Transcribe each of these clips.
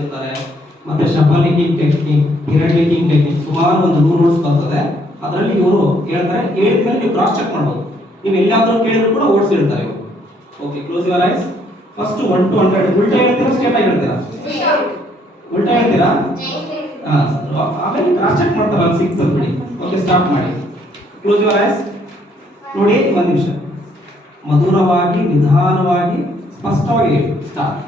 ಇರ್ತಾರೆ. ಮತ್ತೆ shuffle linking technique, mirror linking technique, ಸುಮಾರು ಒಂದು 100 ನೋಟ್ಸ್ ಬರ್ತದೆ. ಅದರಲ್ಲಿ ಇವರು ಹೇಳ್ತಾರೆ, ಹೇಳಿದ್ಮೇಲೆ ನೀವು ಕ್ರಾಸ್ ಚೆಕ್ ಮಾಡ್ಬೋದು. ನೀವು ಎಲ್ಲಾದ್ರೂ ಕೇಳಿದ್ರು ಕೂಡ ಓಡಿಸಿರ್ತಾರೆ ಇವರು. Okay, close your eyes. First 1 to 100 ಉಲ್ಟಾ ಹೇಳ್ತೀರಾ, ಸ್ಟ್ರೇಟ್ ಆಗಿ ಹೇಳ್ತೀರಾ? ಉಲ್ಟಾ ಹೇಳ್ತೀರಾ? ಆಮೇಲೆ ಕ್ರಾಸ್ ಚೆಕ್ ಮಾಡ್ತಾರೆ, ಅಲ್ಲಿ ಸಿಗ್ತದೆ ಬಿಡಿ. ಓಕೆ, ಸ್ಟಾರ್ಟ್ ಮಾಡಿ. Close your eyes. ನೋಡಿ, ಒಂದು ನಿಮಿಷ ಮಧುರವಾಗಿ, ನಿಧಾನವಾಗಿ, ಸ್ಪಷ್ಟವಾಗಿ ಹೇಳಿ. Start.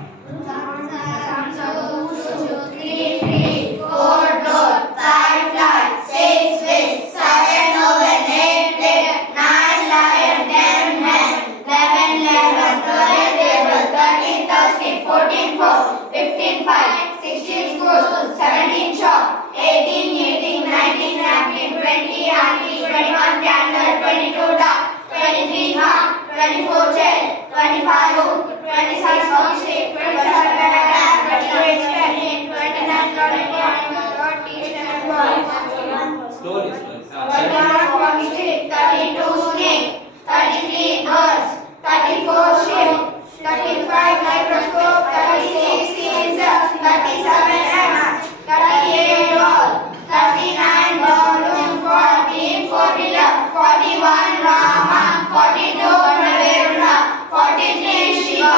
Slowly. 32 snake, 33 birds, 34 sheep, 35 microscope, 36 scissors, 37 ants, 38 doll, 39 balloon, 40 four-wheeler, 41 Rama, 42 Pravirna, 43 Shiva,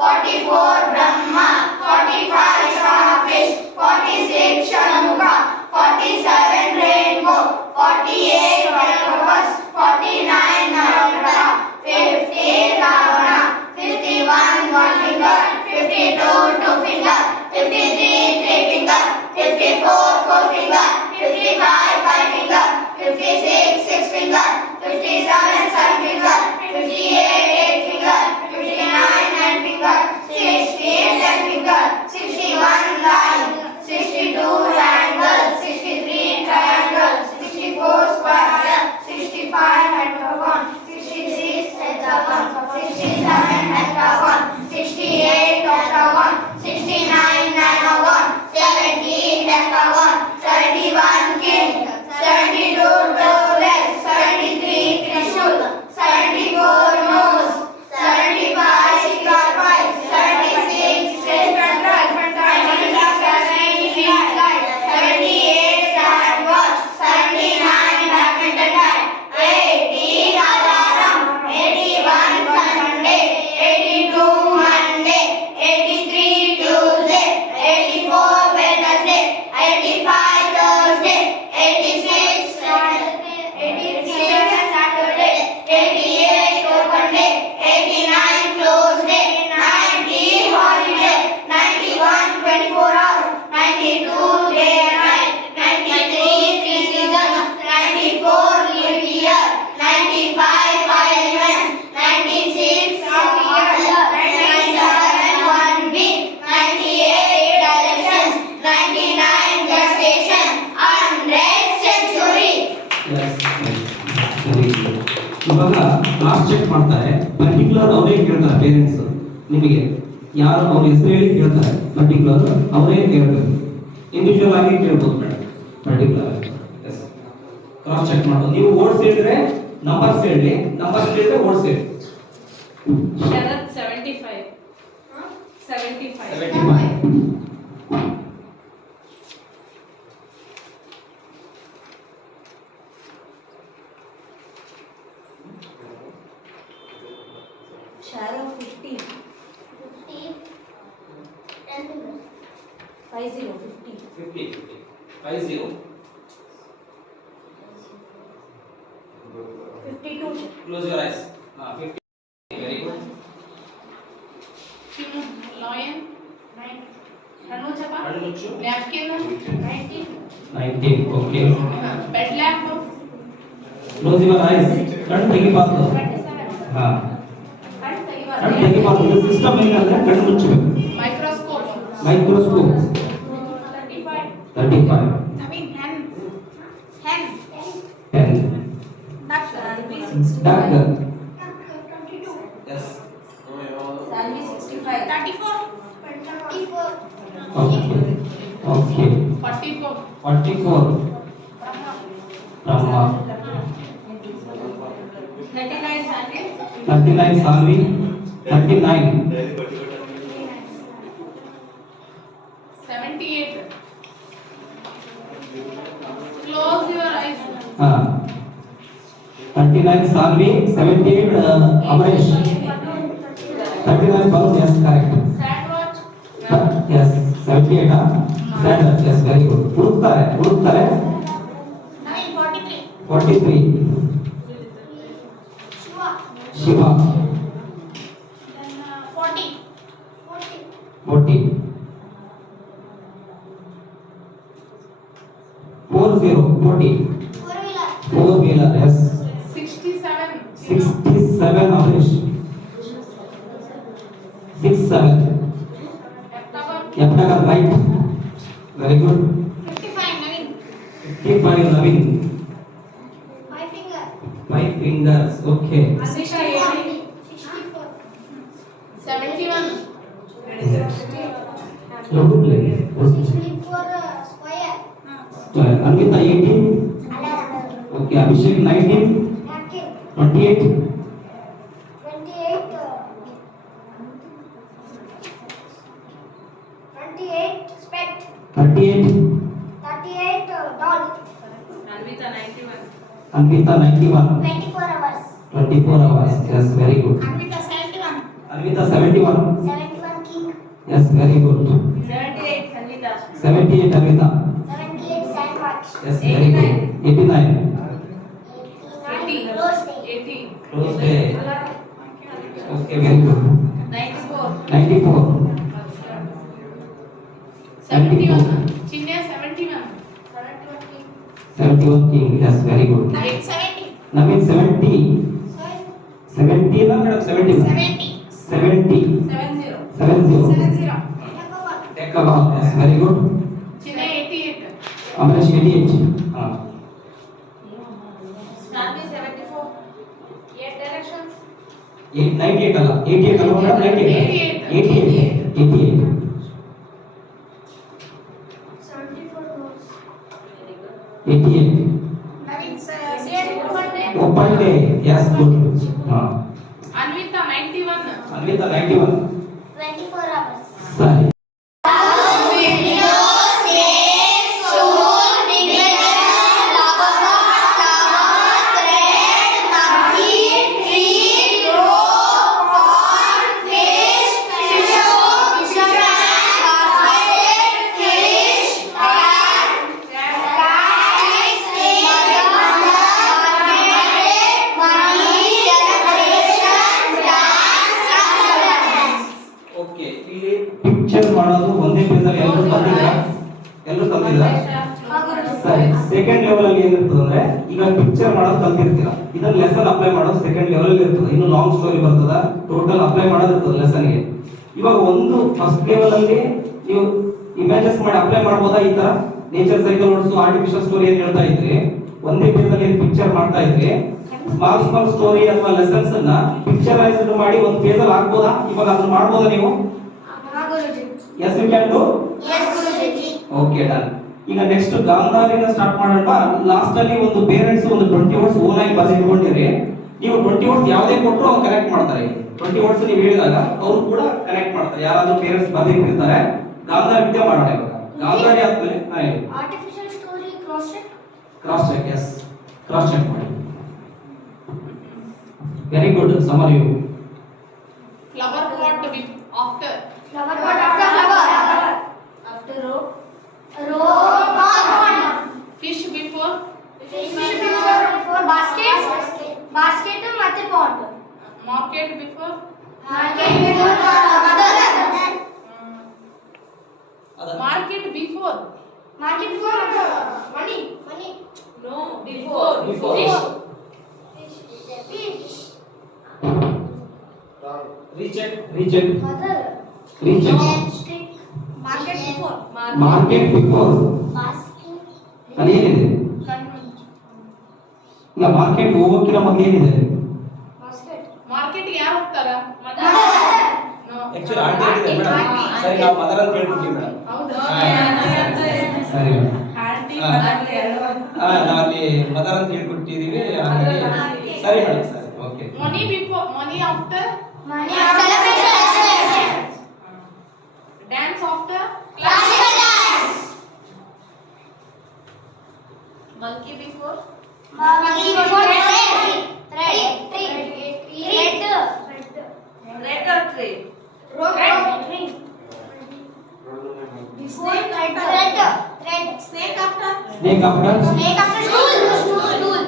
44 Brahma, 45 starfish, 46 Shanmuga, 47 rainbow, 48 octopus, 49 Narada, 50 Ravana, 51 one finger, 52 two finger, 53 three finger, 54 four finger, 55 five finger, 56 six finger, 57 seven finger, 58 eight finger, 59 nine finger, 60 ten finger, 61 line, 62 triangle, 63 triangle, 64 square, 65 hexagon, 66 hexagon, 67 hexagon, 68 octagon, 69 nonagon, 70 decagon, 71 king, 72 two legs, 73 trishul, 74 nose, 75 cigar pipe, 76 straight front right, 78 stand watch, 79 badminton bat, 80 alarm, 81 Sunday, 82 Monday, 83 Tuesday, 84 Wednesday, 85 Thursday, 86 Saturday, 88 open day, 89 closed day, 90 holiday, 91 24 hours, 92 day and night, 93 three seasons, 94 leap year, 95 five elements, 96 half year, 97 one week, 98 directions, 99 gestation, 100 century. ಇವಾಗ class check ಮಾಡ್ತಾರೆ. Particular ಅವರೇ ಕೇಳ್ತಾರೆ, parents ನಿಮಗೆ ಯಾರು ಅವ್ರ ಹೆಸರು ಹೇಳಿ ಕೇಳ್ತಾರೆ. ಪರ್ಟಿಕ್ಯುಲರ್ ಅವರೇ ಕೇಳಬೇಕು, ಇಂಡಿವಿಜುವಲ್ ಆಗಿ ಕೇಳ್ಬೋದು ಮೇಡಮ್. ಪರ್ಟಿಕ್ಯುಲರ್ ಕ್ರಾಸ್ ಚೆಕ್ ಮಾಡೋದು. ನೀವು ಓಡ್ಸ್ ಹೇಳಿದ್ರೆ ನಂಬರ್ಸ್ ಹೇಳಿ, ನಂಬರ್ಸ್ ಹೇಳಿದ್ರೆ ಓಡ್ಸ್ ಹೇಳಿ. ಶರತ್ 75 75 Sharon 50 50 50 52 Close your eyes. 50. Very good. lion 9 Hanu chapa Hannuchu napkin 19. Okay. bed lamp Close your eyes. ಕಣ್ಣು ತೆಗಿಬಾರ್ದು. ಹಾ, ಕಣ್ಣು ತೆಗಿಬಾರ್ದು. ಇದು ಸಿಸ್ಟಮ್ ಏನಂದ್ರೆ ಕಣ್ಣು ಮುಚ್ಚಬೇಕು. microscope microscope 35 I mean hen 10 duck duck. 22 Yes. Salvi 65 34 Okay. 44 Brahma 39 Salvi 39 78. Close your eyes. 39 Salvi, 78 Amresh. 39 Balloon, yes, correct. Sandwich. Yes, 78 Sandal, yes, very good. ಹುಡುಕ್ತಾರೆ 43. 43 Shiva. Shiva, Then 40. 40 40 4-wheeler, yes. 67. 67 Amresh. 67 Heptagon, right. Very good. 55. Naveen. 55 Naveen. 5 finger. 5 fingers, okay. Asisha 80. 64. 71. Lovely. 64 square. Anvita 18. Okay, Abhishek 19. 28. 28 spec. 38. 38 doll. Anvita 91. Anvita 91. 24 hours. 24 hours, yes, very good. Anvita 71. Anvita 71. 71 king. Yes, very good. 78 Anvita. 78 Anvita. 78 sandwich. Yes, very good. 89. 80 close day. 80. Close day. Okay, very good. 94. 94. 71. Chinna 71. 71 king. 71 king, yes, very good. Naveen 70. Naveen 70. 70 na madam, 70 na? 70. 70. 70. 70. Decabal, yes, very good. Chinna 88. Amresh 88. Snappi 74. 8 directions. 98 ಅಲ್ಲ 88 ಅಲ್ಲ madam, 88. 88. 74 crores. 88. Naveen 68. Open day, yes, good. Anvita 91. Anvita 91. 24 hours. Sorry. Okay, ಇಲ್ಲಿ picture ಮಾಡೋದು ಒಂದೇ page ಅಲ್ಲಿ ಎಲ್ಲರೂ ಕಲ್ತಿದ್ದೀರಾ? ಸರಿ, second level ಅಲ್ಲಿ ಏನಿರ್ತದೆ ಅಂದ್ರೆ ಈಗ ಪಿಕ್ಚರ್ ಮಾಡೋದು ಕಲ್ತಿರ್ತೀರಾ, ಇದನ್ನ ಲೆಸನ್ ಅಪ್ಲೈ ಮಾಡೋದು ಸೆಕೆಂಡ್ ಲೆವೆಲ್ ಅಲ್ಲಿ ಇರ್ತದೆ. ಇನ್ನು ಲಾಂಗ್ ಸ್ಟೋರಿ ಬರ್ತದ, ಟೋಟಲ್ ಅಪ್ಲೈ ಮಾಡೋದು ಇರ್ತದೆ ಲೆಸನ್ ಗೆ. ಇವಾಗ ಒಂದು ಫಸ್ಟ್ ಲೆವೆಲ್ ಅಲ್ಲಿ ನೀವು ಇಮೇಜಸ್ ಮಾಡಿ ಅಪ್ಲೈ ಮಾಡಬಹುದಾ? ಈ ತರ ನೇಚರ್ ಸೈಕಲ್ ಓಡಿಸು, ಆರ್ಟಿಫಿಷಿಯಲ್ ಸ್ಟೋರಿ ಏನ್ ಹೇಳ್ತಾ ಇದ್ರಿ, ಒಂದೇ ಪೇಜ್ ಅಲ್ಲಿ ಪಿಕ್ಚರ್ ಮಾಡ್ತಾ ಇದ್ರಿ, ಸ್ಮಾಲ್ ಸ್ಟೋರಿ ಅಥವಾ ಲೆಸನ್ಸ್ ಅನ್ನ ಪಿಕ್ಚರೈಸ್ಡ್ ಮಾಡಿ ಒಂದು ಪೇಜ್ ಅಲ್ಲಿ ಹಾಕ್ಬೋದಾ? ಇವಾಗ ಅದನ್ನ ಮಾಡಬಹುದಾ ನೀವು? Yes you can do. Okay, done. ಈಗ ನೆಕ್ಸ್ಟ್ ಗಾಂಧಾರಿನ ಸ್ಟಾರ್ಟ್ ಮಾಡೋಣ. ಲಾಸ್ಟ್ ಅಲ್ಲಿ ಒಂದು ಪೇರೆಂಟ್ಸ್ ಒಂದು 20 ವರ್ಡ್ಸ್ ಓನ್ ಆಗಿ ಬರೆದಿಟ್ಕೊಂಡಿರಿ. ನೀವು 20 ವರ್ಡ್ಸ್ ಯಾವುದೇ ಕೊಟ್ಟರು ಅವ್ರು ಕನೆಕ್ಟ್ ಮಾಡ್ತಾರೆ. 20 ವರ್ಡ್ಸ್ ನೀವು ಹೇಳಿದಾಗ ಅವರು ಕೂಡ ಕನೆಕ್ಟ್ ಮಾಡ್ತಾರೆ. ಯಾರಾದ್ರೂ ಪೇರೆಂಟ್ಸ್ ಬರೆದಿಟ್ಟಿರ್ತಾರೆ. ಗಾಂಧಾರಿ ವಿದ್ಯೆ ಮಾಡೋಣ ಇವಾಗ. ಗಾಂಧಾರಿ ಆದ್ಮೇಲೆ Artificial story cross check. Cross check, yes, cross check ಮಾಡಿ. ವೆರಿ ಗುಡ್, ಸಮರ್ ಯು. Flower pot with after. Flower pot after flower. After row. Fish before. Before basket. Basket ಮತ್ತೆ pond. Market before. Market before mother. Market before. Market before money. No, before. Fish. Recheck. Mother. Recheck. Market before. Market before. ಅಲ್ಲಿ ಏನಿದೆ? ಈಗ market ಹೋಗೋಕ್ಕಿಂತ ಮೊದಲು ಏನಿದೆ? Market ಯಾರು ಹೋಗ್ತಾರ? No. Actually aunty ಹೇಳಿದೆ madam. ಸರಿ, ನಾವು ಮದರ್ ಅಂತ ಹೇಳ್ಬಿಟ್ಟಿವಿ ಮೇಡಮ್. ಹೌದಾ? ಸರಿ ಮೇಡಮ್. ಆಂಟಿ ನಾವು ಅಲ್ಲಿ ಮದರ್ ಅಂತ ಹೇಳ್ಬಿಟ್ಟಿದೀವಿ. ಹಾಗಾಗಿ ಸರಿ ಮೇಡಮ್, ಸರಿ, okay. Money before. Money after. Money after celebration. Dance after. Classical monkey before Monkey before thread. red or tree Red. Before thread. snake after Snake after Snake after stool.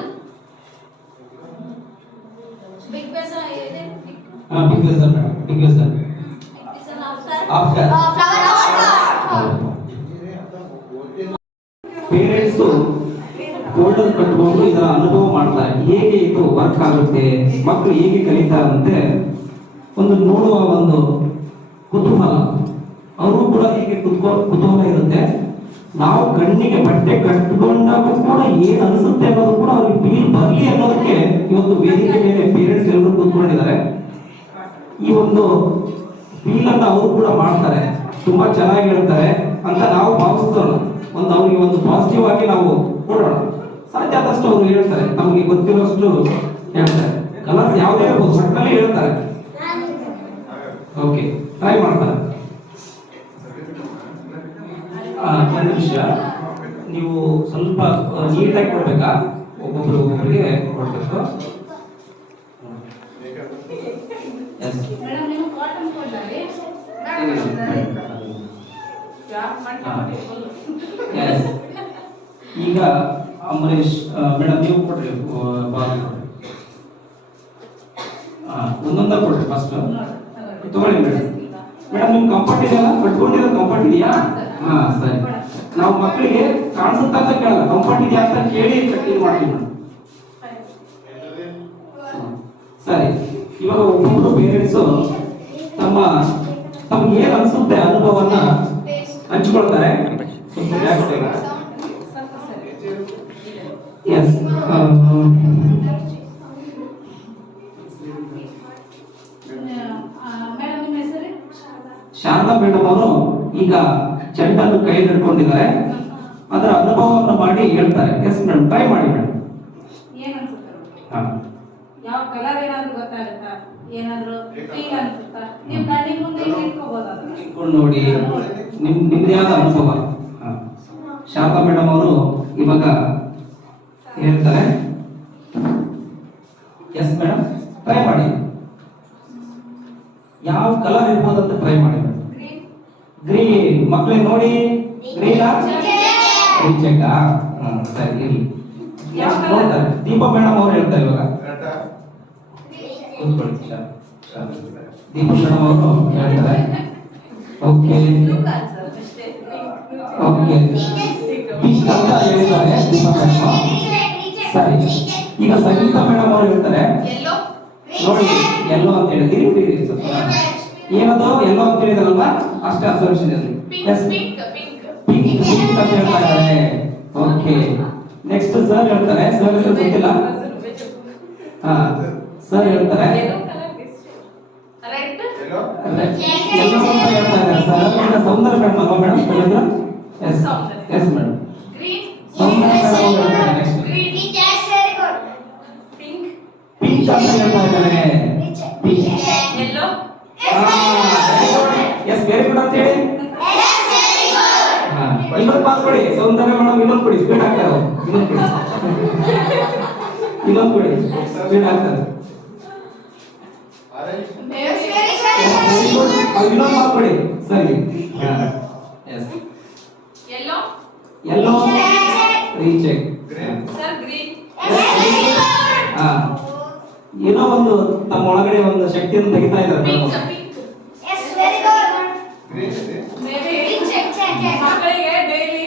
big vessel ಇದೆ big vessel madam, big vessel. big vessel after After Flower. Parents folder ಕಟ್ಕೊಂಡು ಇದರ ಅನುಭವ ಮಾಡ್ತಾರೆ, ಹೇಗೆ ಇದು work ಆಗುತ್ತೆ, ಮಕ್ಕಳು ಹೇಗೆ ಕಲಿತಾರಂತೆ ಒಂದು ನೋಡುವ ಒಂದು ಕುತೂಹಲ, ಅವರು ಕೂಡ ಹೇಗೆ ಕುತೂಹಲ ಇರುತ್ತೆ. ನಾವು ಕಣ್ಣಿಗೆ ಬಟ್ಟೆ ಕಟ್ಟಿಕೊಂಡಾಗ ಕೂಡ ಏನ್ ಅನಿಸುತ್ತೆ ಅನ್ನೋದು ಕೂಡ ಅವ್ರಿಗೆ ಫೀಲ್ ಬರಲಿ ಅನ್ನೋದಕ್ಕೆ ಇವತ್ತು ವೇದಿಕೆ ಮೇಲೆ ಪೇರೆಂಟ್ಸ್ ಎಲ್ಲರೂ ಕೂತ್ಕೊಂಡಿದ್ದಾರೆ. ಈ ಒಂದು ಫೀಲ್ ಅನ್ನ ಅವರು ಕೂಡ ಮಾಡ್ತಾರೆ, ತುಂಬಾ ಚೆನ್ನಾಗಿ ಹೇಳ್ತಾರೆ ಅಂತ ನಾವು ಭಾವಿಸ್ತೋಣ. ಒಂದು ಅವರಿಗೆ ಒಂದು ಪಾಸಿಟಿವ್ ಆಗಿ ನಾವು ಕೊಡೋಣ. ಸಾಧ್ಯ ಆದಷ್ಟು ಅವರು ಹೇಳ್ತಾರೆ, ನಮಗೆ ಗೊತ್ತಿರೋಷ್ಟು ಹೇಳ್ತಾರೆ. ಕಲರ್ಸ್ ಯಾವುದೇ ಇರ್ಬೋದು, ಒಟ್ಟಲ್ಲಿ ಹೇಳ್ತಾರೆ. ಓಕೆ, ಟ್ರೈ ಮಾಡ್ತಾರೆ. ಒಂದು ನಿಮಿಷ, ನೀವು ಸ್ವಲ್ಪ ನೀಟಾಗಿ ಕೊಡ್ಬೇಕಾ? ಒಬ್ಬೊಬ್ಬರಿಗೆ ಕೊಡ್ಬೇಕು. ಎಸ್, ಮೇಡಮ್ ನೀವು ಕಾಟನ್ ಕೊಡ್ಲಾರಿ ಎಸ್. ಈಗ ಅಮರೇಶ್ ಮೇಡಮ್ ನೀವು ಕೊಡ್ರಿ, ಒಂದೊಂದ ಕೊಡ್ರಿ. ಫಸ್ಟ್ ತಗೊಳ್ಳಿ ಮೇಡಮ್. ಮೇಡಮ್ ನಿಮ್ ಕಂಫರ್ಟ್ ಇದೆಯಲ್ಲ, ಕಟ್ಕೊಂಡಿರೋ ಕಂಫರ್ಟ್ ಇದೆಯಾ? ಹಾ ಸರಿ. ನಾವು ಮಕ್ಕಳಿಗೆ ಕಾಣಿಸುತ್ತಾ ಅಂತ ಕೇಳಲ್ಲ, ಕಂಫರ್ಟ್ ಇದೆಯಾ ಅಂತ ಕೇಳಿ ಕಟ್ಟಿಂಗ್ ಮಾಡ್ತೀವಿ ಮೇಡಮ್. ಸರಿ, ಇವಾಗ ಒಬ್ಬೊಬ್ರು ಪೇರೆಂಟ್ಸ್ ತಮ್ಗೆ ಏನ್ ಅನ್ಸುತ್ತೆ ಅನುಭವನ ಹಂಚ್ಕೊಳ್ತಾರೆ. ಎಸ್, ಮೇಡಮ್ ನಿಮ್ಮ ಹೆಸರು ಶಾರದಾ ಮೇಡಮ್ ಅವರು ಈಗ ಚೆಂಡನ್ನು ಕೈಯಲ್ಲಿ ಹಿಡ್ಕೊಂಡಿದ್ದಾರೆ, ಅದರ ಅನುಭವವನ್ನು ಮಾಡಿ ಹೇಳ್ತಾರೆ. ಎಸ್ ಮೇಡಮ್, ಟ್ರೈ ಮಾಡಿ ಮೇಡಮ್. ಏನ್ ಅನ್ಸುತ್ತೆ ಹಾ, ಯಾವ ಕಲರ್ ಏನಾದ್ರು ಗೊತ್ತಾಗುತ್ತಾ, ಏನಾದ್ರು ಫೀಲ್ ಅನ್ಸುತ್ತಾ? ನೀವು ಕಣ್ಣಿನ ಮುಂದೆ ಇಟ್ಕೋಬಹುದು ಅದನ್ನ. ಇಟ್ಕೊಂಡು ನೋಡಿ, ನಿಮ್ದೇ ಆದ ಅನುಭವ. ಹಾ, ಶಾರದಾ ಮೇಡಮ್ ಅವರು ಇವಾಗ ಹೇಳ್ತಾರೆ. ಎಸ್ ಮೇಡಮ್, ಟ್ರೈ ಮಾಡಿ. ಯಾವ ಕಲರ್ ಇರ್ಬೋದು ಅಂತ ಟ್ರೈ ಮಾಡಿ ಮೇಡಮ್. ಗ್ರೀನ್. ಮಕ್ಕಳಿಗೆ ನೋಡಿ, ಗ್ರೀನ್ ರೀಚೆಕ್. ಸರಿ, ಇರ್ಲಿ. ನೋಡ್ತಾರೆ. ದೀಪಾ ಮೇಡಮ್ ಅವ್ರು ಹೇಳ್ತಾರೆ ಇವಾಗ. ಕೂತ್ಕೊಳ್ಳಿ. ದೀಪಾ ಮೇಡಮ್ ಅವರು ಹೇಳ್ತಾರೆ. ಓಕೆ ಓಕೆ, ಇಷ್ಟ ಅಂತ ಹೇಳಿದ್ದಾರೆ ದೀಪಾ ಮೇಡಮ್. ಸರಿ, ಈಗ ಸಂಗೀತಾ ಮೇಡಮ್ ಅವರು ಹೇಳ್ತಾರೆ. ಯೆಲ್ಲೋ ನೋಡಿ, ಎಲ್ಲೋ ಅಂತ ಹೇಳಿದ್ರಿ, ಏನದು ಎಲ್ಲೋ ಅಂತ ಹೇಳಿದ್ರಲ್ವಾ, ಅಷ್ಟೇ ಅಬ್ಸರ್ವೇಷನ್ ಇರಲಿ. ಎಸ್, ಪಿಂಕ್ ಪಿಂಕ್ ಅಂತ ಹೇಳ್ತಾ ಇದ್ದಾರೆ. ಓಕೆ, ನೆಕ್ಸ್ಟ್ ಸರ್ ಹೇಳ್ತಾರೆ. ಸರ್ ಹೆಸರು ಗೊತ್ತಿಲ್ಲ. ಹಾ, ಸರ್ ಹೇಳ್ತಾರೆ ರೆಡ್ ಎಲ್ಲೋ ಅಂತ ಹೇಳ್ತಾ ಇದ್ದಾರೆ. ಸರ್ ಸೌಂದರ್ಯ ಮೇಡಮ್ ಅಲ್ವಾ madam? Yes yes madam, green Soundarya madam ಅವರು ಹೇಳ್ತಾರೆ. ನೆಕ್ಸ್ಟ್ ಪಿಂಕ್ ಪಿಂಕ್ ಅಂತ ಹೇಳ್ತಾ ಇದ್ದಾರೆ. Pink. Yellow yes, very good ಅಂತ ಹೇಳಿ. ಇನ್ನೊಂದು ಮಾತು ಕೊಡಿ ಸೌಂದರ್ಯ ಮೇಡಮ್, ಇನ್ನೊಂದು ಕೊಡಿ, ಸ್ಪೀಡ್ ಆಗ್ತಾರೆ. ಇನ್ನೊಂದು ಕೊಡಿ, ಸ್ಪೀಡ್ ಆಗ್ತಾರೆ. ಇನ್ನೊಂದು ಮಾತು ಕೊಡಿ. ಸರಿ, ಎಸ್, ಯೆಲ್ಲೋ ಎಲ್ಲೋ ರೀಚೆಕ್. ಸರ್ ಗ್ರೀನ್ ಹಾ, ಏನೋ ಒಂದು ತಮ್ಮ ಒಳಗಡೆ ಒಂದು ಶಕ್ತಿಯನ್ನು ತೆಗಿತಾ ಇದ್ದಾರೆ ಪಿಂಕ್ ಮೇಡಮ್. ಮೇಬಿ ಮಕ್ಕಳಿಗೆ ಡೈಲಿ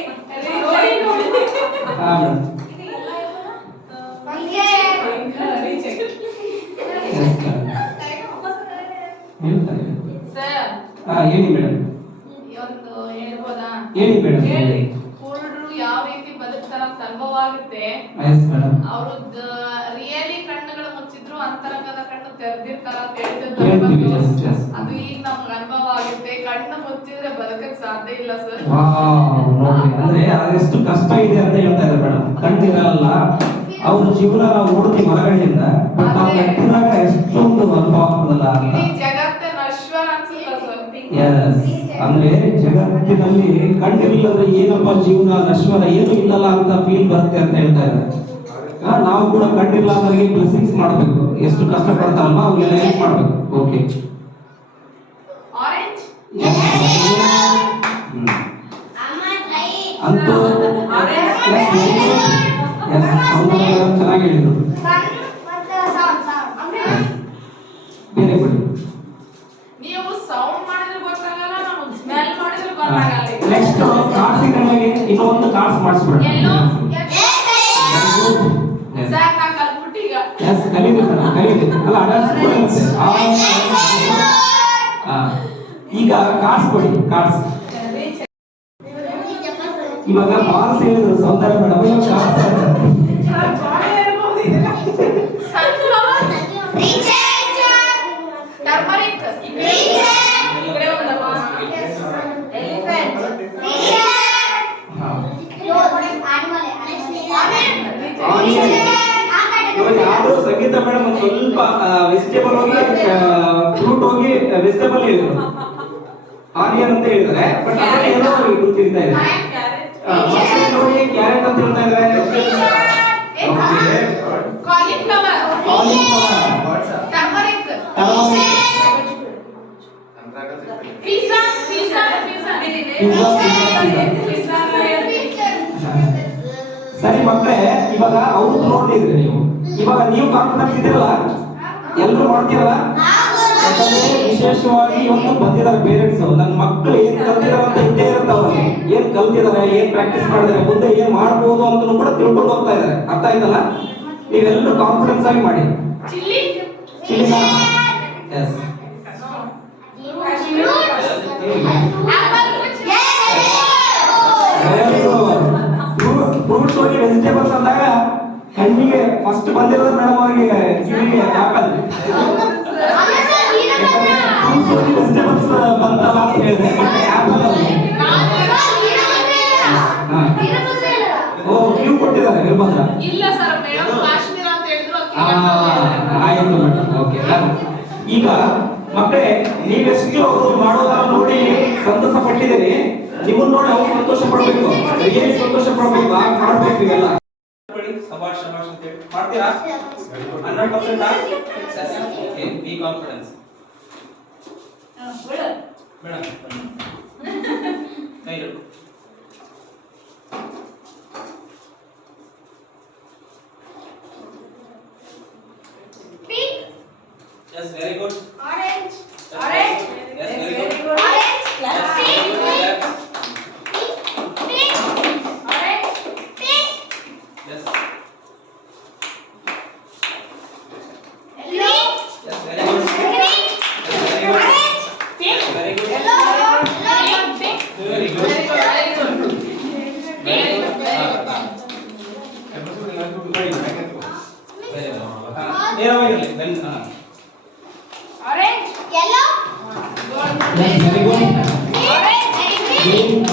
ನೋಡಿ ಹಾ ಮೇಡಮ್, ರೀಚೆಕ್ ಎಸ್ ಮೇಡಮ್, ಹೇಳ್ತಾರೆ. ಸರ್ ಹಾ, ಹೇಳಿ ಮೇಡಮ್, ಇವತ್ತು ಹೇಳ್ಬೋದಾ? ಹೇಳಿ ಮೇಡಮ್. ಹೇಳಿ. ಕುರುಡರು ಯಾವ ರೀತಿ ಬದುಕ್ತಾರ ಅಂತ ಅನುಭವ ಆಗುತ್ತೆ. ಎಸ್ ಮೇಡಮ್, ಅವ್ರದ್ದು ರಿಯಲಿ ಕಣ್ಣುಗಳು ಮುಚ್ಚಿದ್ರು ಅಂತರಂಗದ ಕಣ್ಣು ತೆರೆದಿರ್ತಾರ ಅಂತ ಹೇಳ್ತೀವಿ. ಹೇಳ್ತಿರ್ತಾರೆ. Yes yes. ಅದು ಈಗ ನಮ್ಗೆ ಅನುಭವ ಆಗುತ್ತೆ. ಕಣ್ಣು ಮುಚ್ಚಿದ್ರೆ ಬದುಕಕ್ ಸಾಧ್ಯ ಇಲ್ಲ ಸರ್. ವಾವ್, ನೋಡಿ, ಅಂದ್ರೆ ಅದೆಷ್ಟು ಕಷ್ಟ ಇದೆ ಅಂತ ಹೇಳ್ತಾ ಇದ್ದಾರೆ ಮೇಡಮ್. ಕಣ್ಣಿರಲ್ಲ, ಅವ್ರ ಜೀವನ ನಾವು ನೋಡ್ತೀವಿ ಹೊರಗಡೆಯಿಂದ, ಬಟ್ ನಾವು ಕಟ್ಟಿದಾಗ ಎಷ್ಟೊಂದು ಅನುಭವ ಆಗ್ತದಲ್ಲ ಅಂತ. ಇಡೀ ಜಗತ್ತೇ ನಶ್ವರ ಅನ್ಸುತ್ತ ಸರ್. ಎಸ್, ಅಂದ್ರೆ ಜಗತ್ತಿನಲ್ಲಿ ಕಣ್ಣಿಲ್ಲದ್ರೆ ಏನಪ್ಪ ಜೀವನ ನಶ್ವರ ಏನು ಇಲ್ಲಲ್ಲ ಅಂತ ಫೀಲ್ ಬರುತ್ತೆ ಅಂತ ಹೇಳ್ತಾ ಇದ್ದಾರೆ. ನಾವು ಕೂಡ ಕಣ್ಣಿಲ್ಲ ಅನ್ನೋರಿಗೆ ಬ್ಲೆಸ್ಸಿಂಗ್ಸ್ ಮಾಡಬೇಕು, ಎಷ್ಟು ಕಷ್ಟ ಪಡ್ತಾರಲ್ಲ ಅವ್ರಿಗೆಲ್ಲ ಹೆಲ್ಪ್ ಮಾಡಬೇಕು. ಓಕೆ ಆರೆಂಜ್ ಅಂತೂ ಚೆನ್ನಾಗಿ ಹೇಳಿದ್ರು. ಬೇರೆ ಕೊಡಿ. ನೀವು ಸೌಂಡ್ ಮಾಡಿದ್ರೆ ಗೊತ್ತಾಗಲ್ಲ, ನಮಗೆ ಸ್ಮೆಲ್ ಮಾಡಿದ್ರೆ ಗೊತ್ತಾಗಲ್ಲ. ನೆಕ್ಸ್ಟ್ ಕಾರ್ಡ್ಸಿಗಳಿಗೆ ಇನ್ನೊಂದು ಕಾರ್ಡ್ಸ್ ಮಾಡಿಸ್ಬಿಡಿ. ಎಲ್ಲೋ ಸಾಕ ಕಲ್ಬಿಟ್ಟು ಈಗ ಎಸ್ ಕಲಿಬೇಕು ಅಲ್ಲ ಅಡ್ವಾನ್ಸ್ ಕೊಡುತ್ತೆ. ಈಗ ಕಾರ್ಡ್ಸ್ ಕೊಡಿ. ಕಾರ್ಡ್ಸ್ ಇವಾಗ ಬಾಲ್ಸ್ ಹೇಳಿದ್ರು ಸೌಂದರ್ಯ ಮೇಡಮ್, ಇವಾಗ ಕಾರ್ಡ್ಸ್ ಟರ್ಮರಿಕ್ ಇಕಡೆ ಒಂದಪ್ಪ ಎಲಿಫೆಂಟ್ ಇವಾಗ ಯಾರು ಸಂಗೀತ ಮೇಡಮ್ ಒಂದು ಸ್ವಲ್ಪ ವೆಜಿಟೇಬಲ್ ಹೋಗಿ ಫ್ರೂಟ್ ಹೋಗಿ ವೆಜಿಟೇಬಲ್ ಹೇಳಿದ್ರು, ಆನಿಯನ್ ಅಂತ ಹೇಳಿದ್ದಾರೆ. ಬಟ್ ಅದರಲ್ಲಿ ಏನೋ ಗೊತ್ತಿರ್ತಾ ಇದೆ. ನೋಡಿ ಕ್ಯಾರೆಟ್ ಅಂತ ಹೇಳ್ತಾ ಇದ್ದಾರೆ. ಕಾಲಿಫ್ಲವರ್ ಟರ್ಮರಿಕ್ ಪಿಜ್ಜಾ ಸರಿ ಮಕ್ಕಳೇ, ಇವಾಗ ಅವ್ರದ್ದು ನೋಡ್ತಿದ್ರಿ ನೀವು. ಇವಾಗ ನೀವು ಕಾನ್ಫಿಡೆನ್ಸ್ ಇದೆಯಲ್ಲ, ಎಲ್ಲರೂ ಮಾಡ್ತೀರಲ್ಲ. ಯಾಕಂದ್ರೆ ವಿಶೇಷವಾಗಿ ಇವತ್ತು ಬಂದಿದ್ದಾರೆ ಪೇರೆಂಟ್ಸ್, ನನ್ನ ಮಕ್ಕಳು ಏನ್ ಕಲ್ತಿದಾರೆ ಅಂತ ಇದ್ದೇ ಇರುತ್ತೆ. ಅವ್ರಿಗೆ ಏನ್ ಕಲ್ತಿದ್ದಾರೆ, ಏನ್ ಪ್ರಾಕ್ಟೀಸ್ ಮಾಡಿದಾರೆ, ಮುಂದೆ ಏನ್ ಮಾಡ್ಬೋದು ಅಂತ ಕೂಡ ತಿಳ್ಕೊಂಡು ಹೋಗ್ತಾ ಇದಾರೆ. ಅರ್ಥ ಆಯ್ತಲ್ಲ? ನೀವೆಲ್ಲರೂ ಕಾನ್ಫಿಡೆನ್ಸ್ ಆಗಿ ಮಾಡಿ. ಚಿಲ್ಲಿ ಎಸ್ ಫ್ರೂಟ್ಸ್ ಹೋಗಿ ವೆಜಿಟೇಬಲ್ಸ್ ಅಂದಾಗ ಕಣ್ಣಿಗೆ ಫಸ್ಟ್ ಬಂದಿರೋದು ಮೇಡಮ್ ಅವರಿಗೆ ಕಿವಿಗೆ ಆಪಲ್. ಫ್ರೂಟ್ಸ್ ಹೋಗಿ ವೆಜಿಟೇಬಲ್ಸ್ ಬಂತಲ್ಲ ಅಂತ ಹೇಳಿದ್ರೆ ಆಪಲ್ ಓ ಕ್ಯೂ ಕೊಟ್ಟಿದ್ದಾರೆ ನಿರ್ಬಂಧ. ಇಲ್ಲ ಸರ್, ಮೇಡಮ್ ಕಾಶ್ಮೀರ ಅಂತ ಹೇಳಿದ್ರು. ಆಯ್ತು ಮೇಡಮ್, ಓಕೆ. ಈಗ ಮಕ್ಕಳೇ, ನೀವೆಷ್ಟು ಅವರು ಮಾಡೋದನ್ನ ನೋಡಿ ಸಂತೋಷ ಪಟ್ಟಿದ್ದೀರಿ. ನಿಮ್ಮನ್ನ ನೋಡಿ ಅವ್ರು ಸಂತೋಷ ಪಡಬೇಕು, ರಿಯಲಿ ಸಂತೋಷ ಪಡಬೇಕು, ಮಾಡ್ಬೇಕು. ಇವೆಲ್ಲ ಶಬಾಷ್ ಶಬಾಷ್ ಅಂತ ಹೇಳಿ ಮಾಡ್ತೀರಾ? 100%. Okay, be confidence madam. ಕೈಲು pink yes very good. Orange yes very good.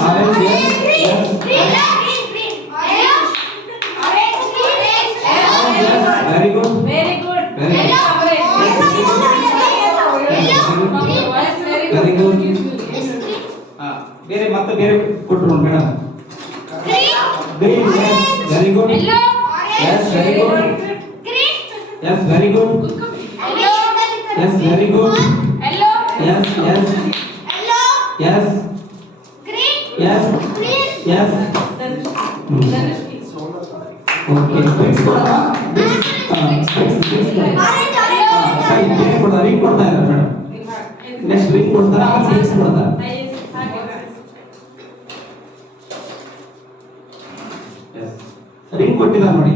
Orange ಬೇರೆ ಮತ್ತೆ ಬೇರೆ ಕೊಟ್ರು madam. Green very good. yes very good. yes very good. yes very good. yes yes yes yes yes okay next ಕೊಡಾ ಸರಿ ಬೇರೆ ಕೊಡಾ ring ಕೊಡ್ತಾ ಇದ್ದಾರೆ ಮೇಡಮ್. ನೆಕ್ಸ್ಟ್ ರಿಂಗ್ ಕೊಡ್ತಾರಾ ಸಿಕ್ಸ್ ಕೊಡ್ತಾರಾ? ರಿಂಗ್ ಕೊಟ್ಟಿದ್ದಾರೆ ನೋಡಿ.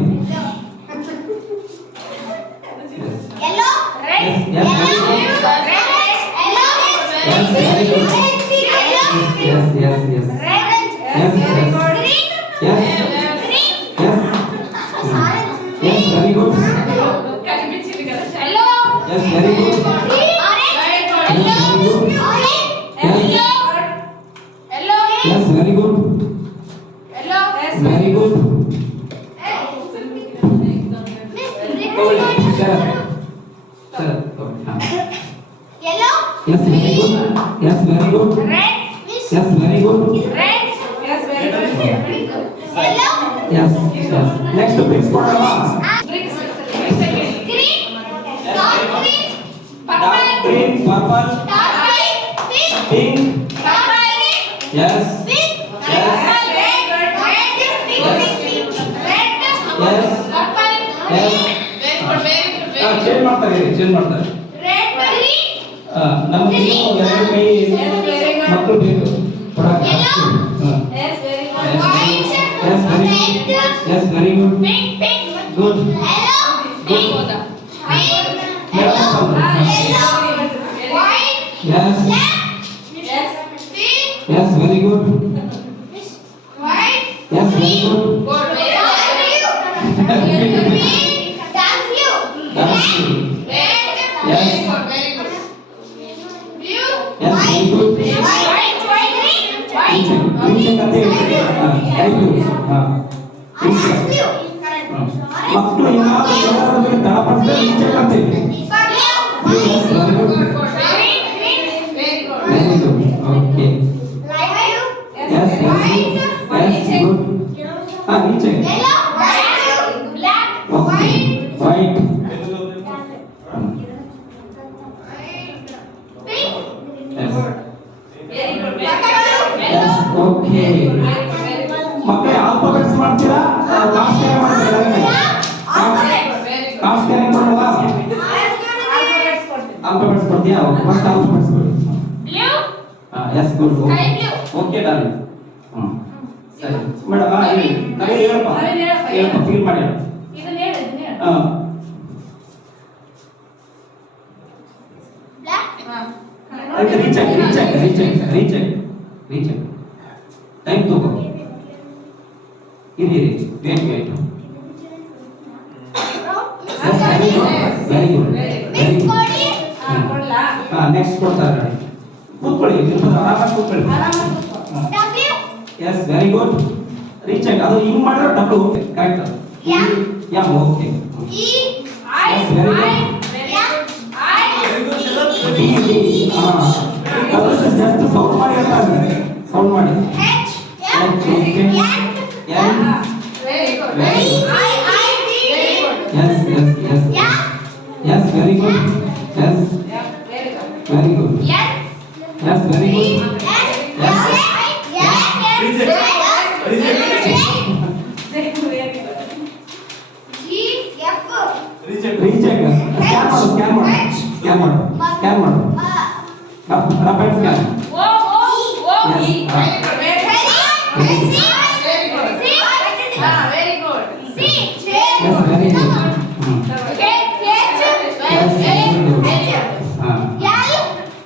Yes, very good. Very good. red, Yes, very good. yellow, Yes, yes. Next, bricks ಕೊಡೋಣ. Bricks. green, dark green, Dark green, purple, dark green, pink, pink. dark green, Yes. pink, Yes. red, red, Yes. purple, Yes. Change ಮಾಡ್ತಾರೆ, change ಮಾಡ್ತಾರೆ. red, green, ನಮಗೆ ಎರಡು ಕೈ ಮಕ್ಕಳು ಬೇಕು ಕೊಡಕ್ಕೆ. Yes, very good. white, Yes, very good. Yes, very good. pink, pink, Good. yellow, pink, pink, Yellow color. yellow, white, Yes. black, Yes. pink, Yes, very good. white, Yes, very good. dark blue, pink, dark blue, Dark blue. red, Yes. blue, Yes, very good. white, white, green, Green white, check. Green check ಅಂತ ಹೇಳಿ. Very good. Green check. blue, ಮಕ್ಕಳು ಏನಾದ್ರು ದಳಪಡಿಸಿದ್ರೆ green check ಅಂತ ಹೇಳಿ. blue, Yes, very good. green, green, Very good. Okay. light blue, Yes, very good. Yes, good. Green check. yellow, white, black, Okay. white, White. pink, Yes. Very good. Yes, okay. ಮಕ್ಕಳೇ alphabets ಮಾಡ್ತೀರಾ? Cost carry ಮಾಡ್ತೀರಾ? Cost carry ಮಾಡೋದಾ? Alphabets ಕೊಡ್ತೀನಿ. Alphabets ಕೊಡ್ತೀಯಾ? First alphabets ಕೊಡಿ. blue, yes good. sky blue, okay done. ಸರಿ madam ಹೇಳಿ. ನವೀನ್ ಹೇಳಪ್ಪ. ನವೀನ್ ಹೇಳಪ್ಪ. ಹೇಳಪ್ಪ ಫೀಲ್ ಮಾಡಿ ಹೇಳು. ಇದನ್ನ ಹೇಳು, ಇದನ್ನ ಹೇಳು. black, ಹಾ. ಅದಕ್ಕೆ ರೀಚೆಕ್ ಟೈಮ್ ತಗೋ. ಇರಿ wait brown, very good. mixed body, ಹಾ, ಕೊಡ್ಲಾ? ನೆಕ್ಸ್ಟ್ ಕೊಡ್ತಾರೆ ನೋಡಿ. ಕೂತ್ಕೊಳ್ಳಿ ಆರಾಮಾಗಿ ಕೂತ್ಕೊಳ್ಳಿ. ಆರಾಮಾಗಿ ಕೂತ್ಕೋ. W, S very good. Recheck ಅದು ಹಿಂಗ್ ಮಾಡಿದ್ರೆ W correct. Yeah. Yeah okay. E, I, Yes, very good. Just sound ಮಾಡಿ ಹೇಳ್ತಾರೆ. ಸೌಂಡ್ ಮಾಡಿ. H, H, okay. N. Very good. Very good. Very good. Yes, yes, very good. Yes, Yeah, very good. very good. Yes, very good. Yes. Very good. Recheck. Scan ಮಾಡು. Rapid scan. Yes. Yes, very good.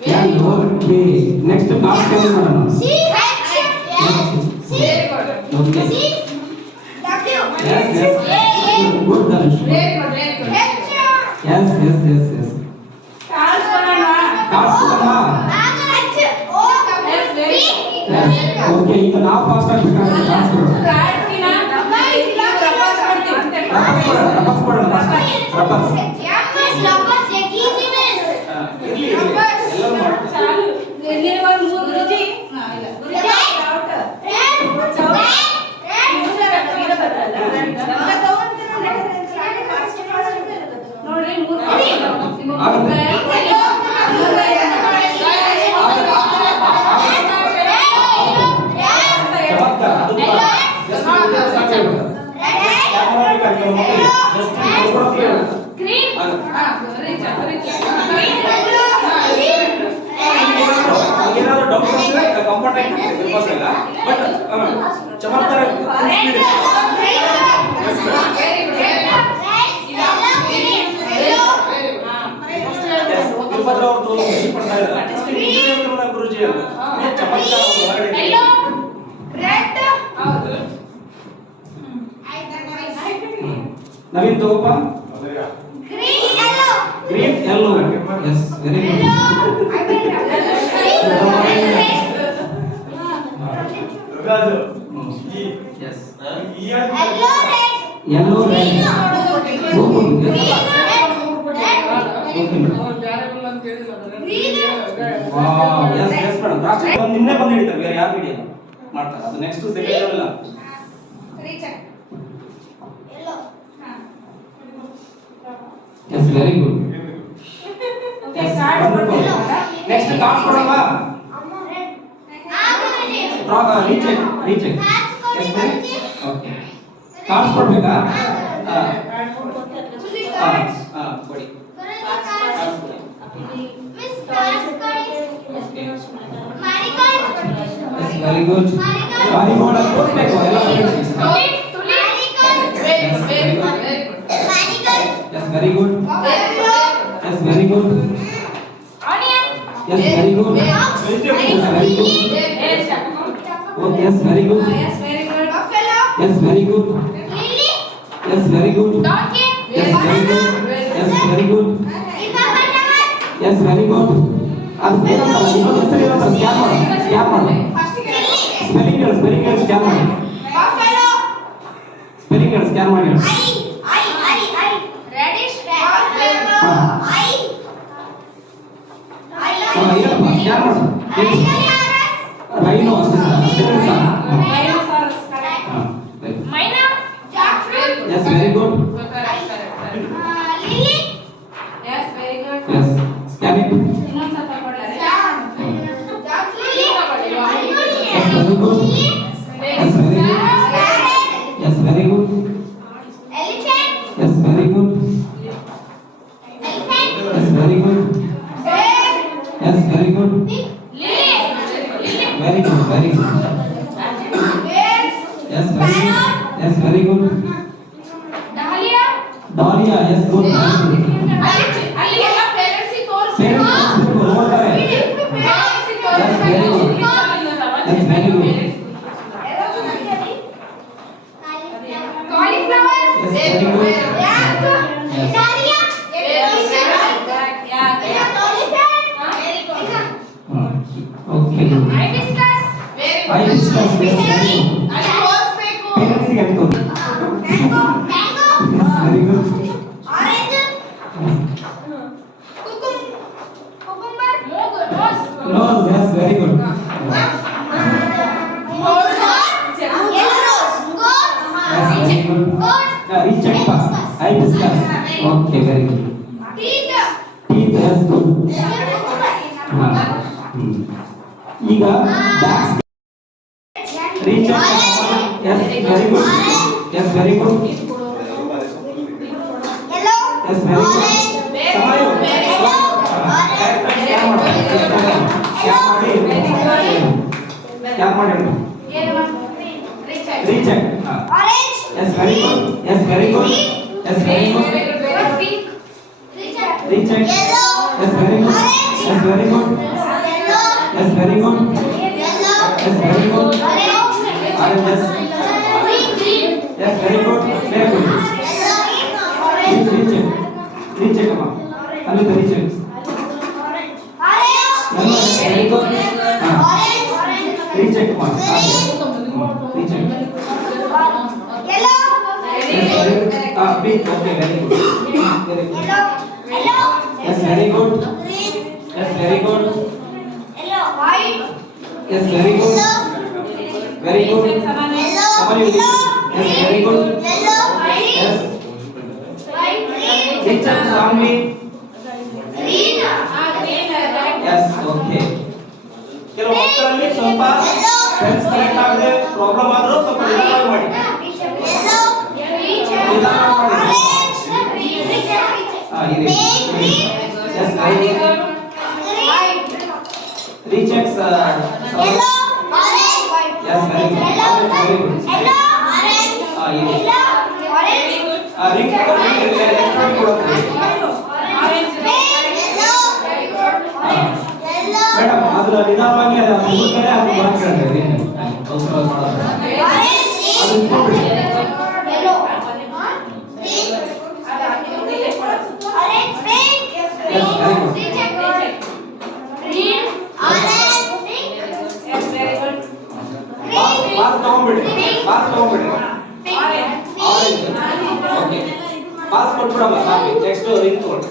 Yeah, okay. Next class scan ಮಾಡೋಣ. Okay. Yes. Good, Dhanush. Very good. Very good. Yes. Cards ಕೊಡೋಣ. Class ಕೊಡೋಣ. Yes, very good. Yes. Okay, ಈಗ ನಾವು pass ಆಗಬೇಕಾದ್ರೆ class ಕೊಡೋಣ. Cards-ಗಿನ rubbers ಕೊಡ್ತೀವಿ. Rubbers ಕೊಡೋಣ. Rubbers. ಇರ್ಲಿ ಎಲ್ಲರೂ ಮಾಡ್ತಾರೆ. ಚಾಲು. ನಿನಗೊಂದು ಮೂರು ಗುರುಜಿ. ಹಾ, ಇಲ್ಲ. ಗುರುಜಿ out. ನೋಡ್ರಿ ಮೂರು ಆಗುತ್ತೆ. ಚಮತ್ಕಾರ. ಅದು just ಸಾಕು ಹೇಳ್ಬೇಕು. ಕ್ಯಾಮೆರಾ ಕರ್ಕೊಂಡು ಹೋಗಿ just ಕೊಡ್ಕೊಡಕ್ಕೆ ಹೇಳು. ಏನಾದ್ರು ಡೌಟ್ ಇದ್ರೆ ಕಂಫರ್ಟ್ ಆಗಿ ಇರ್ಬೋದಿಲ್ಲ ಬಟ್ ಚಮತ್ಕಾರ ತಿರುಪತಿ ಅವ್ರದ್ದು ಖುಷಿ ಪಡ್ತಾ ಇದ್ದಾರೆ ಗುರುಜಿ ಅಂತ ಚಮತ್ಕಾರ ಹೊರಗಡೆ ನವೀನ್ ತಗೋಪ green yellow yes very good yes yellow red wow yes yes madam cross check ನಿನ್ನೆ ಬಂದು ಹಿಡಿತಾರೆ, ಬೇರೆ ಯಾರು ಹಿಡಿಯಲ್ಲ ಮಾಡ್ತಾರೆ. ಅದು next second level. Recheck yellow yes very good. Okay card ಕೊಡ್ತೀರಾ? ನೆಕ್ಸ್ಟ್ ಕಾರ್ಡ್ಸ್ ಕೊಡೋಣ. ಅಮ್ಮ red recheck recheck. Yes okay cards ಕೊಡ್ಬೇಕಾ? ಕೊಡಿ. ಮಿಸ್ ಕಾರ್ಡ್ಸ್ ಕೊಡಿ. Marigold yes very good. Marigold ಅಂತ ಕೊಡ್ಬೇಕು ಎಲ್ಲ friends. Yes very good. Yes very good. Yes very good. Okay yes very good. Yes very good. Yes very good. Yes very good. Yes very good. Yes very good. ಅದು ಏನಂತಲ್ಲ ನಿಮ್ಮ ಹೆಸರು ಏನಂತ scan ಮಾಡಿ, scan ಮಾಡಿ. Spelling ಹೇಳಿ, spelling ಹೇಳಿ, scan ಮಾಡಿ. Spelling ಹೇಳಿ, ಸ್ಕ್ಯಾನ್ ಮಾಡಿ ಹೇಳಿ. ಏನಪ್ಪ ಸ್ಕ್ಯಾನ್ ಮಾಡಿ ರೈನೋ ಅಷ್ಟೇ yes very good. Yes very good. Yes scan it. ಇನ್ನೊಂದು ಸ್ವಲ್ಪ ಕೊಡ್ಲಾರೆ? Yes very good. Yes very good. Yes very good. Yes very good. Yes very good. Yes very good. Very good, very good. Yes very good. Yes very good. Dahlia yes good. ಅಲ್ಲಿ ಎಲ್ಲ parents ತೋರಿಸಿ ನೋಡ್ತಾರೆ. Yes very good. Yes very good. Yes very good. Okay good. I discuss yes very good. Parents ಗೆ ಅನ್ಕೋ. Yes very good. Nose yes very good. Yes very good. Recheck pass. I discuss. Okay very good. Teeth yes good. ಈಗ backs recheck yes very good. Yes very good. Yes very good. Scan ಮಾಡಿ. Recheck. Yes very good. Yes very good. Yes very good. Recheck. Yes very good. Yes very good. Yes very good. Yes very good. Orange. Yes very good. Very good. Recheck. Recheck ಅಮ್ಮ ಅಲ್ಲಿ recheck. Very good. Recheck ಮಾಡಿ. Recheck. Big. Okay, very good. Very good. Yes, very good. Yes, very good. Yes, very good. Very good. Somebody will listen. Yes, very good. Yes. Teacher, Samvi. Yes, okay. ಕೆಲವು ಮಕ್ಕಳಲ್ಲಿ ಸ್ವಲ್ಪ sense connect ಆಗದೆ problem ಆದರೂ ಸ್ವಲ್ಪ ನಿಧಾನ ಮಾಡಿ. Yes, very good. Rechecks. Yes, very good. Very good. Ring. Madam ಅದರ ನಿಧಾನವಾಗಿ ಅದು ಮುಂದ್ಗಡೆ ಅದು ಬರಕ್ಕೆ ಹೇಳ್ತೀವಿ. ಅವಸರ ಮಾಡೋದು ಅದು ಇಟ್ಕೊಂಡ್ಬಿಡಿ. ಪಾಸ್ ತಗೊಂಡ್ಬಿಡಿ. ಪಾಸ್ ತಗೊಂಡ್ಬಿಡಿ. ಆರೆಂಜ್. ಓಕೆ ಪಾಸ್ ಕೊಟ್ಬಿಡಮ್ಮ ಸಾಕು. ನೆಕ್ಸ್ಟ್ ರಿಂಗ್ ಕೊಡಿ.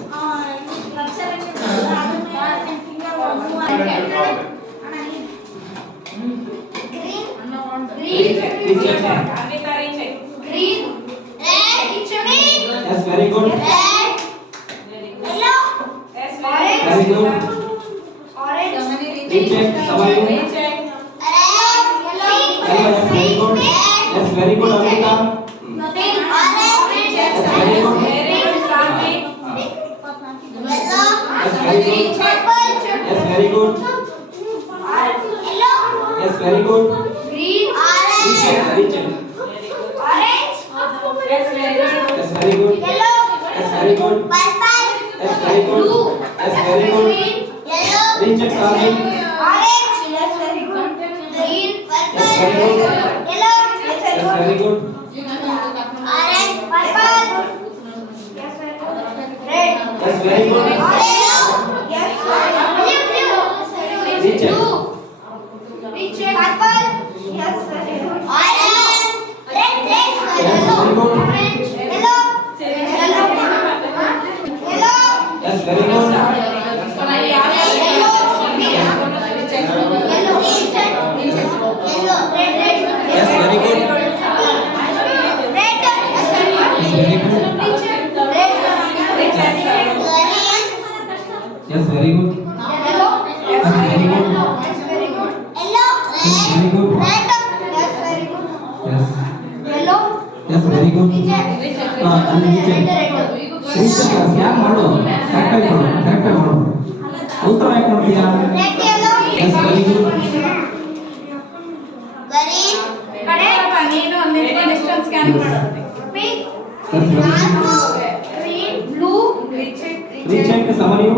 Recheck. Anvita recheck. Green. Red. Yes, very good. Red. Yellow. Yes, Orange. Very good. Orange. Recheck. Samayu. Recheck. Yellow. Yes, very good. Yes, very good, Amrita. Orange. Yes, very good. Very good, Shravani. Yellow. Yes, very good. Purple. Yes, very good. Yellow. Yes, very good. Green. Recheck. Recheck. Orange. Yes, very good. Yes, very good. Yellow. Yes, very good. Purple. Yes, very good. Blue. Yes, very good. Green. Yellow. Recheck, Sami. Orange. Yes, very good. Green. Purple. Yes, very good. Yellow. Yes, Yes, very good. Orange. Purple. Yes, very good. Red. Yes, very good. Orange. Yes, Recheck. blue. Recheck. Purple. Yes, very good. Orange. Red. Yes, very good. Orange. Yellow. Yellow. Yes, very good. Yes, very good. Yes, very good. Yes, very good. Yes, very good. Yes, very good. Yes. Yes, very good. ಅಲ್ಲಿ recheck scan ಮಾಡು. ಕರೆಕ್ಟಾಗಿ ಮಾಡು. ಕರೆಕ್ಟಾಗಿ ಮಾಡು. ಉತ್ತರ ಯಾಕೆ ಮಾಡ್ತೀಯಾ? Yes, very good. ನೀನು ಒಂದು ಡಿಸ್ಟೆನ್ಸ್ ಸ್ಕ್ಯಾನ್ ಮಾಡೋದು. Yes, very good. Recheck summary.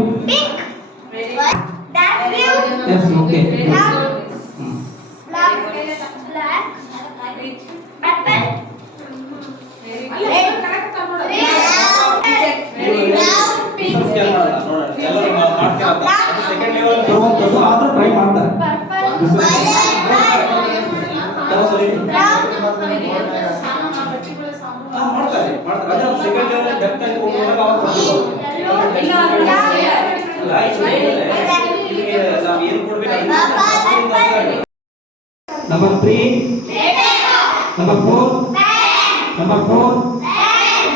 Yes, okay. Hmm. Scan ಮಾಡಲ್ಲ ನೋಡಿ. ಎಲ್ಲರೂ ಮಾಡ್ತಿರಲ್ಲ. ಸೆಕೆಂಡ್ ಲೆವೆಲ್ ಬರುವಂತದ್ದು ಆದ್ರೂ ಟ್ರೈ ಮಾಡ್ತಾರೆ. ಯಾವ ಸರಿ? ಮಾಡ್ತಾರೆ. ಅದೇ ಸೆಕೆಂಡ್ ಲೆವೆಲ್ ಡೆಪ್ತ್ ಆಗಿ ಹೋಗುವಾಗ ಅವಾಗ ಬರ್ಬೋದು. ಅಲ್ಲ, ಇಲ್ಲಿಗೆ ನಾವು ಏನು ಕೊಡ್ಬೇಕು? Number 3. Number 4. Number 4.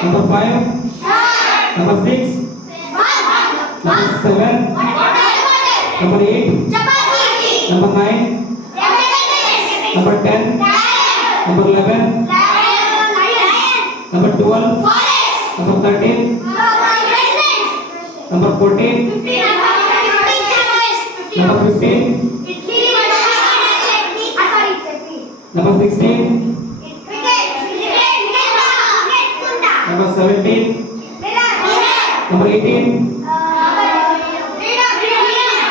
Number 5. Number 6. Number 7. Number 8. Number 9. Number 10. Number 11. Number 12. Number 13. Number 14. Number 15. Number 16. Number 17. Number 18.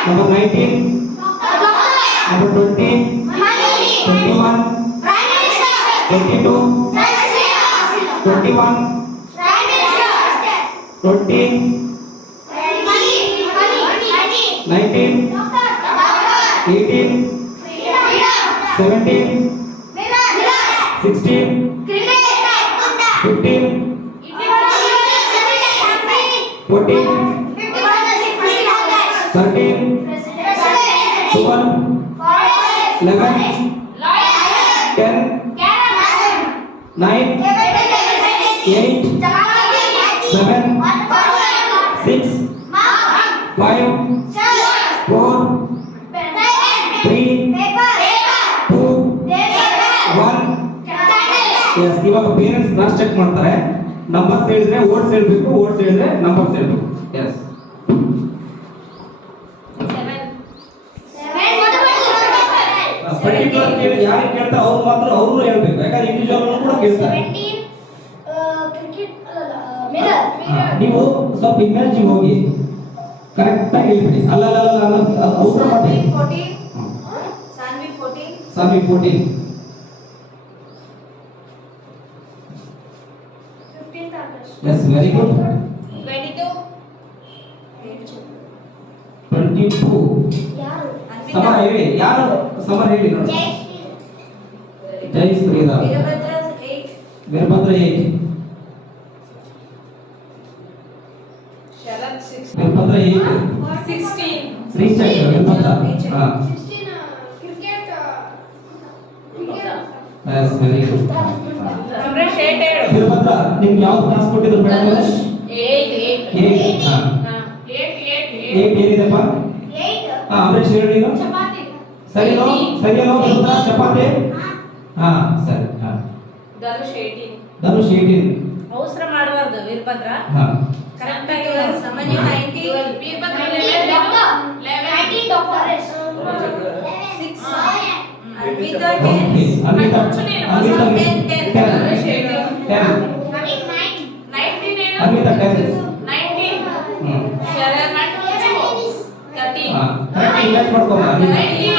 Number 19. Number 20. 21. 22. 21. 20. 19. 18. 17. 16. 15. 14. 13. 12. 11. 10. 9. 8. 7. 6. 5. 4. 3. 2. 1. Yes, ಇವಾಗ ಪೇರೆಂಟ್ಸ್ ಕ್ರಾಸ್ ಚೆಕ್ ಮಾಡ್ತಾರೆ. ನಂಬರ್ಸ್ ಹೇಳಿದ್ರೆ ವರ್ಡ್ಸ್ ಹೇಳ್ಬೇಕು, ವರ್ಡ್ಸ್ ಹೇಳಿದ್ರೆ ನಂಬರ್ಸ್ ಹೇಳ್ಬೇಕು. ಎಸ್ ಪರ್ಟಿಕ್ಯುಲರ್ ಕೇಳಿ ಯಾರಿಗೆ ಕೇಳ್ತಾರೆ ಅವ್ರು ಮಾತ್ರ ಅವ್ರನ್ನೂ ಹೇಳ್ಬೇಕು. ಯಾಕಂದ್ರೆ ಇಂಡಿವಿಜುವಲ್ ಕೂಡ ಕೇಳ್ತಾರೆ. ನೀವು ಸ್ವಲ್ಪ ಇಮೇಜಿಂಗ್ ಹೋಗಿ ಕರೆಕ್ಟ್ ಆಗಿ ಹೇಳ್ಬಿಡಿ. ಅಲ್ಲ ಉತ್ತರ ಮಾಡಿ. Sanvi 14. Yes, very good. 22. Samar ಹೇಳಿ. ಯಾರು ಸಮರ್ ಹೇಳಿ ನೋಡಿ. ಜೈ ಶ್ರೀರಾಮ್. ವೀರಭದ್ರ 8. ಶರತ್ 6. ವೀರಭದ್ರ 8. 16. ರೀಚ್ ಆಯ್ತು ವೀರಭದ್ರ. ಹಾ. ಎಸ್ ವೆರಿ ಗುಡ್ ಅಂಬರೀಶ್ 8 ಹೇಳು. ವೀರಭದ್ರ ನಿಮ್ಗೆ ಯಾವ್ದು ಕ್ಲಾಸ್ ಕೊಟ್ಟಿದ್ರು ಮೇಡಮ್? ಧನುಷ್ 8 ಹಾ 8 ಏನಿದೆಪ್ಪ? ಹಾ ಅಂಬರೀಶ್ ಹೇಳಿ ನೀನು. ಚಪಾತಿ. ಸರಿನೋ ಸರಿನೋ ವೀರಭದ್ರ ಚಪಾತಿ? ಹಾ ಸರಿ. ಹಾ ಧನುಷ್ 18. ಧನುಷ್ 18. ಅವಸರ ಮಾಡಬಾರ್ದು ವೀರಭದ್ರ. ಹಾ ಕರೆಕ್ಟ್ ಆಗಿ ಸಾಮಾನ್ಯ 19 Veerabhadra 19 doctor. 19 doctor. 6 Anvita okay 10 Anvita Anvita 10 Dhanush 18 10 19 ಏನು ಅನ್ವಿತಾ 10 19 ಹ್ಮ್ ಶರತ್ 13 ಹಾ ಕರೆಕ್ಟ್ ಇಮ್ಯಾಜ್ ಮಾಡ್ಕೊ ಅನ್ವಿತಾ 13.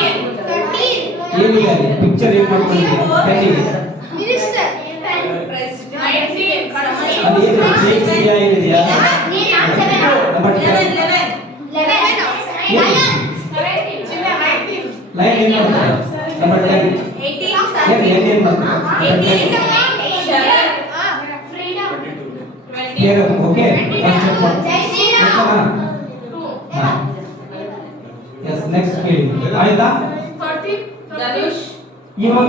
ಏನಿದೆ ಅಲ್ಲಿ ಪಿಕ್ಚರ್ ಏನ್ ಮಾಡ್ಕೊಂಡಿದ್ದೀರಿ ಪೆನ್ನಿಗೆ Minister. ಪ್ರೆಸಿಡೆಂಟ್ ಅದು ಏನು ಶೇಕ್ಸ್ ಇದೆಯಾ ಏನಿದೆಯಾ ನಂಬರ್ 10 ಲೈನ್ ಏನ್ ಮಾಡ್ತಾರೆ ನಂಬರ್ 10 ಏನ್ ಮಾಡ್ತಾರೆ ಕ್ಲಿಯರ್ ಓಕೆ ಚೆಕ್ ಮಾಡಿ ಎಸ್ ನೆಕ್ಸ್ಟ್ ಕೇಳಿ ಆಯ್ತಾ ಧನುಷ್ ಇವಾಗ